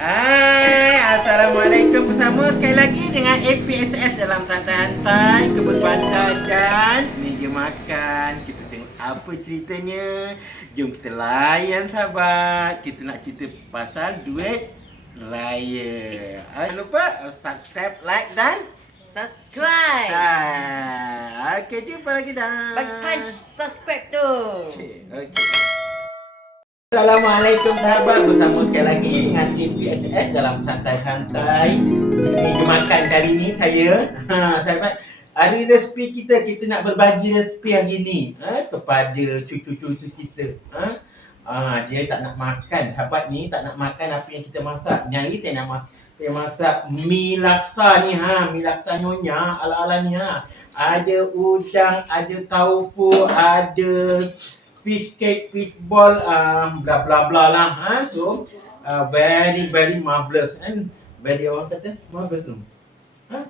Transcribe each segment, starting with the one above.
Hai, Assalamualaikum bersama sekali lagi dengan APSS dalam santai-santai kebun dan meja makan. Kita tengok apa ceritanya. Jom kita layan sahabat. Kita nak cerita pasal duit raya. Jangan lupa subscribe, like dan Subscribe. Okey, jumpa lagi dah. Bagi punch subscribe tu. Okey. okey. Assalamualaikum sahabat. Bersama sekali lagi dengan APSS dalam santai-santai. Meja makan kali ni saya. Ha, sahabat. Hari resipi kita kita nak berbagi resipi hari ni ha, kepada cucu-cucu kita. Ha? Ha, dia tak nak makan. Sahabat ni tak nak makan apa yang kita masak. Ni hari saya nak masak saya masak mi laksa ni ha. Mi laksa nyonya ala-ala ni ha. Ada udang ada taufu ada fish cake, fish ball, um, bla bla bla lah. Ha? So, uh, very very marvelous and very orang kata marvelous tu. Ha?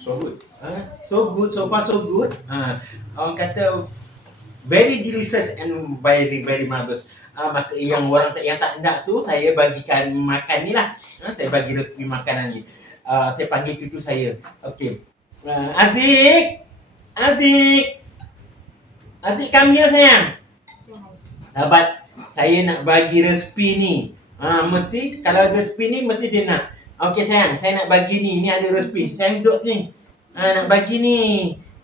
So good. Ha? So good, so far so good. Ha? Orang kata very delicious and very very marvelous. Ah, maka yang orang tak yang tak nak tu saya bagikan makan ni lah. Ha? Saya bagi resipi makanan ni. Uh, saya panggil cucu saya. Okey. Uh, Azik. Azik. Azik come here sayang. Sahabat, saya nak bagi resipi ni. Ha, mesti kalau resipi ni mesti dia nak. Okey sayang, saya nak bagi ni. Ni ada resipi. Saya duduk sini. Ha, nak bagi ni.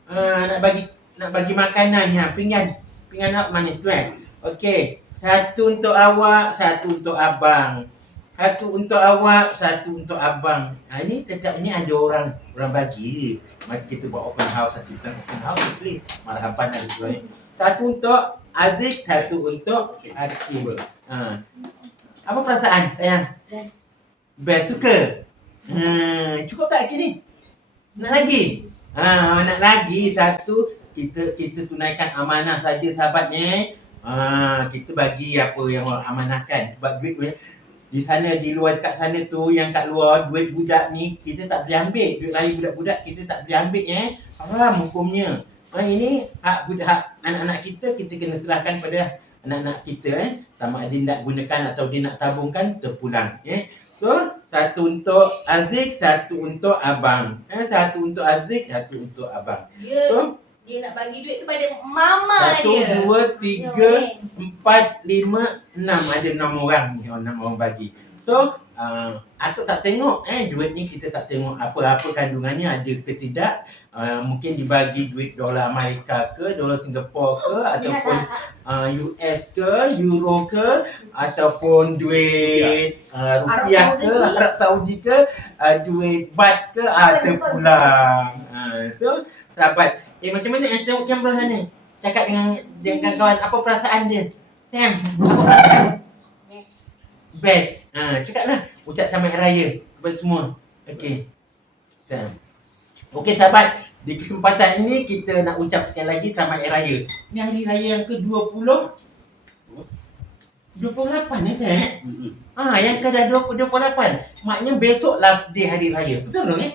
Ha, nak bagi nak bagi makanan ha, pinggan. Pinggan awak mana tu eh? Okey, satu untuk awak, satu untuk abang. Satu untuk awak, satu untuk abang. Ha, ini tetap ni ada orang orang bagi. Macam kita buat open house satu kan. Open house mesti marhaban ada sebenarnya. Satu untuk Aziz, satu untuk Akil. Ha. Apa perasaan sayang? Best. Best suka? Ha, cukup tak Akil ni? Nak lagi? Ha, nak lagi satu kita kita tunaikan amanah saja sahabatnya. Ha, kita bagi apa yang orang amanahkan. Sebab duit duit di sana di luar dekat sana tu yang kat luar duit budak ni kita tak boleh ambil. Duit raya budak-budak kita tak boleh ambil eh. Haram hukumnya. Ha, ini hak budak hak anak-anak kita kita kena serahkan pada anak-anak kita eh. Sama ada dia nak gunakan atau dia nak tabungkan terpulang eh. So, satu untuk Azik, satu untuk abang. Eh, satu untuk Azik, satu untuk abang. Dia So, dia nak bagi duit tu pada mama satu, dia. dua, tiga, empat, lima, enam. Ada enam orang ni, enam orang bagi. So, uh, Atuk tak tengok eh duit ni kita tak tengok apa-apa kandungannya ada ke tidak. Uh, mungkin dibagi duit dolar Amerika ke, dolar Singapura ke ataupun uh, US ke, euro ke ataupun duit uh, rupiah ke, Saudi. Arab Saudi ke, uh, duit baht ke uh, terpulang. Uh, so, sahabat, eh macam mana eh tengok kamera sana? Cakap dengan dengan kawan apa perasaan dia? Sam, apa perasaan? Yes. Best. Ha, cakaplah. Ucap selamat raya kepada semua. Okey. Sam. Okey sahabat, di kesempatan ini kita nak ucap sekali lagi selamat hari raya. Ini hari raya yang ke-20 28 ni saya. Ah, yang ke dah 20 28. Maknanya besok last day hari raya. Betul tak eh?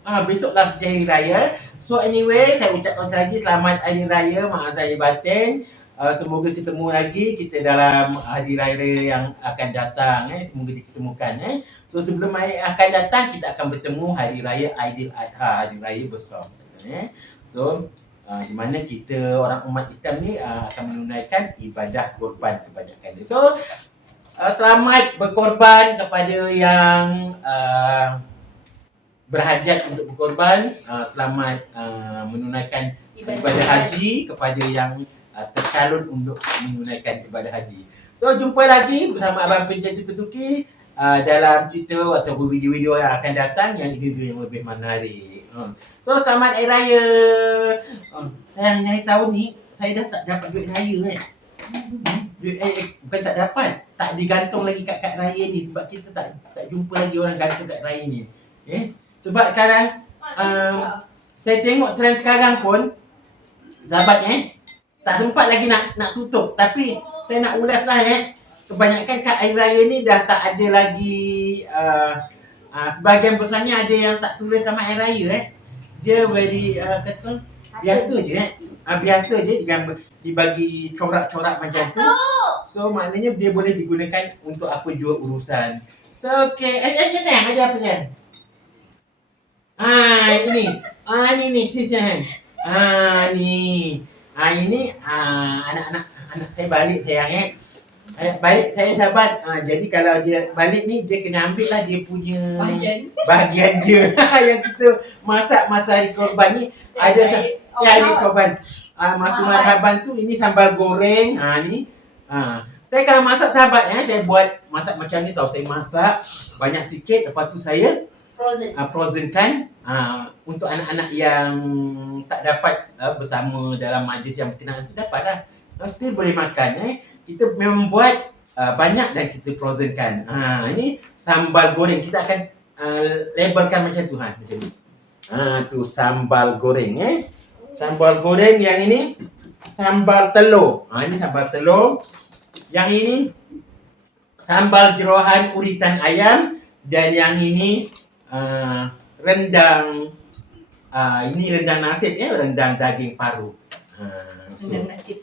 Ah, besok last day hari raya. So anyway, saya ucapkan sekali lagi selamat hari raya Mak Azai Batin. Uh, semoga ketemu lagi kita dalam hari raya yang akan datang eh. Semoga diketemukan eh. So sebelum hari akan datang kita akan bertemu hari raya Aidiladha, hari raya besar eh. So uh, di mana kita orang umat Islam ni uh, akan menunaikan ibadah korban kebanyakan. So uh, selamat berkorban kepada yang uh, berhajat untuk berkorban. Uh, selamat uh, menunaikan Ibadah ibadah haji kepada yang uh, tercalon untuk menunaikan ibadah haji. So jumpa lagi bersama Abang Pencet Suki-Suki uh, dalam cerita atau video-video yang akan datang yang video yang lebih menarik. Uh. So selamat Hari Raya. Uh, sayang hari tahun ni saya dah tak dapat duit raya kan. Hmm? Duit eh, eh, bukan tak dapat, tak digantung lagi kat kad raya ni sebab kita tak tak jumpa lagi orang gantung kad raya ni. Eh? Sebab sekarang um, saya tengok trend sekarang pun sahabat eh tak sempat lagi nak nak tutup. Tapi saya nak ulas lah eh. Kebanyakan kad hari raya ni dah tak ada lagi uh, uh, sebahagian besarnya ada yang tak tulis nama hari raya eh. Dia very uh, kata biasa je eh. Uh, biasa je digambar dibagi corak-corak macam tu. So maknanya dia boleh digunakan untuk apa jua urusan. So okay, eh, eh, eh sayang, ada apa sayang? Ah, ini. Ah, ini ni, sayang. Ah, ni. Ah, ini ah, anak-anak anak saya balik sayang eh. Eh, balik saya sahabat. Ah, jadi kalau dia balik ni dia kena ambil lah dia punya Bahagian. bahagian dia yang kita masak masa hari korban ni ada sa- ya hari korban. Ah, masa marhaban tu ini sambal goreng. Ah ni. Ah. Saya kalau masak sahabat ya, saya buat masak macam ni tau. Saya masak banyak sikit lepas tu saya Frozen. uh, frozenkan uh, untuk anak-anak yang tak dapat uh, bersama dalam majlis yang berkenaan tu dapat lah. Uh, still boleh makan eh. Kita memang buat uh, banyak dan kita frozenkan. Ha ini sambal goreng. Kita akan uh, labelkan macam tu ha macam ni. Ha tu sambal goreng eh. Sambal goreng yang ini sambal telur. Ha ini sambal telur. Yang ini sambal jerohan uritan ayam dan yang ini uh, rendang uh, ini rendang nasib ya rendang daging paru. Uh, so, Dengan nasib.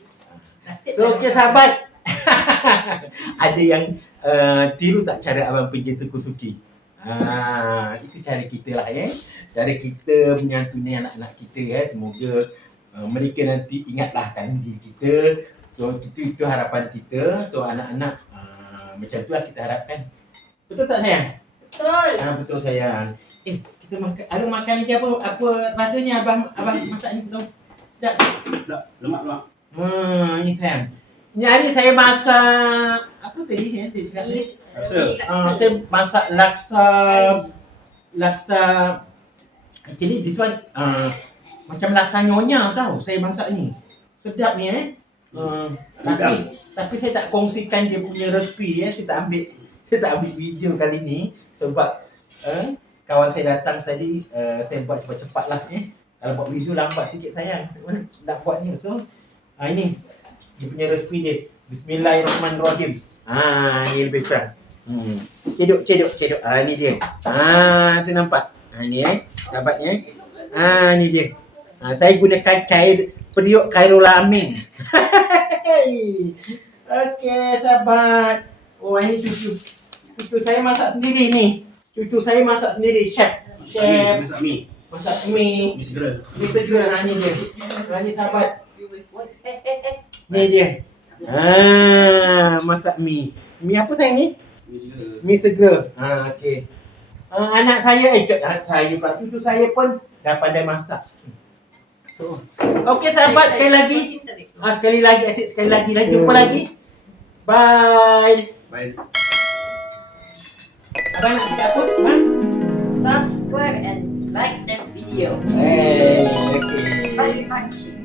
Nasib. so okey sahabat. Ada yang uh, tiru tak cara abang pergi suku-suki? Ah, itu cara kita lah ya. Cara kita menyantuni anak-anak kita ya. Semoga uh, mereka nanti ingatlah janji kita. So itu itu harapan kita. So anak-anak uh, macam tu lah kita harapkan. Betul tak sayang? Betul. Ah betul sayang. Eh kita makan. Ada makan ni apa apa rasanya abang abang masak ni belum? Sedap. Lemak-lemak. Hmm, ni sayang. Ni hari saya masak apa tadi ya? Tadi cakap tadi. Laksa. Ah, saya masak laksa laksa actually this one uh, macam laksa nyonya tau saya masak ni. Sedap ni eh. Uh, tapi tapi saya tak kongsikan dia punya resipi ya. Saya tak ambil saya tak ambil video kali ni sebab uh, kawan saya datang tadi uh, saya buat cepat-cepat lah eh. Kalau buat video lambat sikit sayang. Nak buatnya. So ah ini dia punya resipi dia. Bismillahirrahmanirrahim. Ah ni lebih kurang. Hmm. Cedok, cedok, cedok. Ah ni dia. Ah tu nampak. Ah ni eh. Ni eh. Ah ni dia. Ah, saya gunakan cair periuk Khairul Amin. Okey, sahabat. Oh, ini cucu. Cucu saya masak sendiri ni. Cucu saya masak sendiri, chef. Masak mi. Chef Masak mi. masak mie. Mi segera. Ni segera ha ni dia. Ha ni sahabat. Ni dia. Ah, masak mi. Mi apa sayang ni? Mi segera. Mi segera. Ha okey. Uh, anak saya eh cik, ah, saya pula cucu saya pun dah pandai masak. So, okey sahabat sekali lagi. Ah, sekali lagi asyik sekali lagi lagi jumpa lagi. Bye. Bye. Abang nak cakap apa? Ha? Subscribe and like that video. Okey. Bye bye.